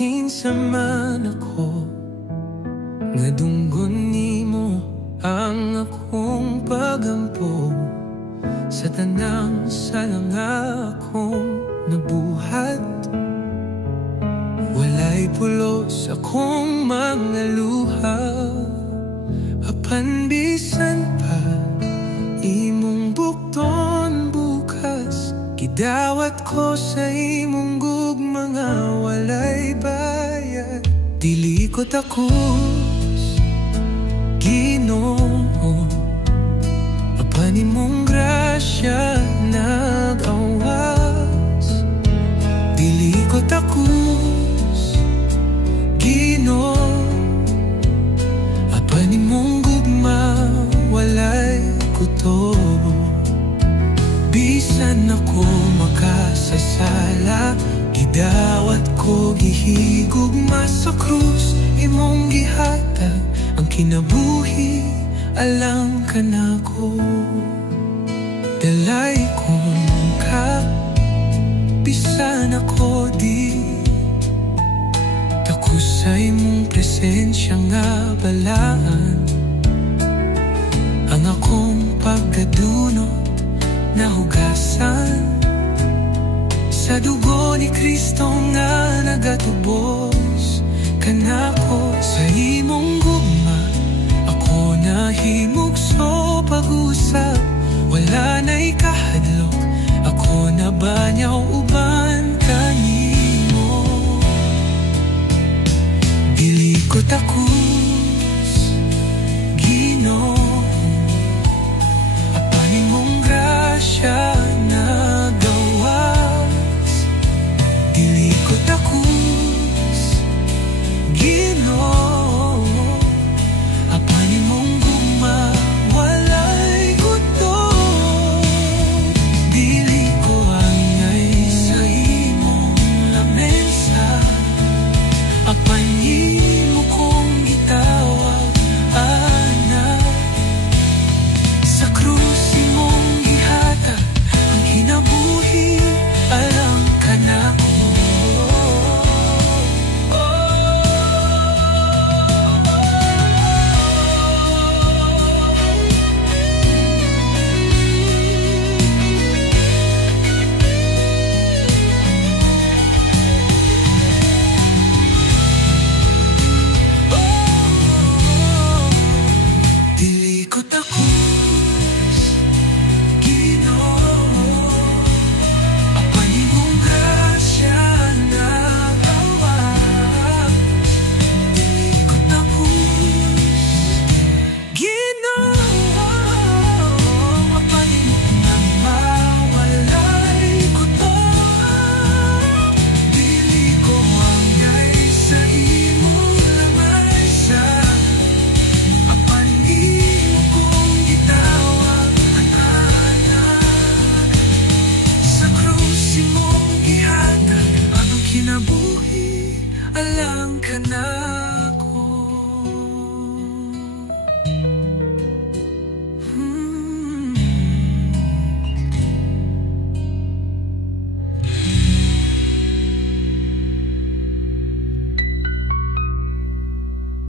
kinsaman ako, nga dunggon nimo ang akong pagampo sa tanang sala nga akong nabuhat. Walay pulos akong mga luha, apan bisan pa imong bukton bukas. Gidawat ko sa imong gugma nga walay bayad. Dili ko takos, Ginoo, apan imong grasya nag-awas. Dili ko takos, Ginoo, apan imong gugma walay kutob. Bisan ako makasasala, gidawat ko gihigugma sa krus. Imong gihatag ang kinabuhi, alang ka na ko. Dalay kong ka, bisan ako di takos sa imong presensya nga balaan. Ang akong pagkadunot nahugasan sa dugo ni Kristo nga nagatubos. Kanako sa imong gugma ako nahimugso pag-usap. Wala na'y kahadlok, ako na banyaw uban kanimo. Dili ko takos, Ginoo, apan imong grasya nagawas. Dili ko takos,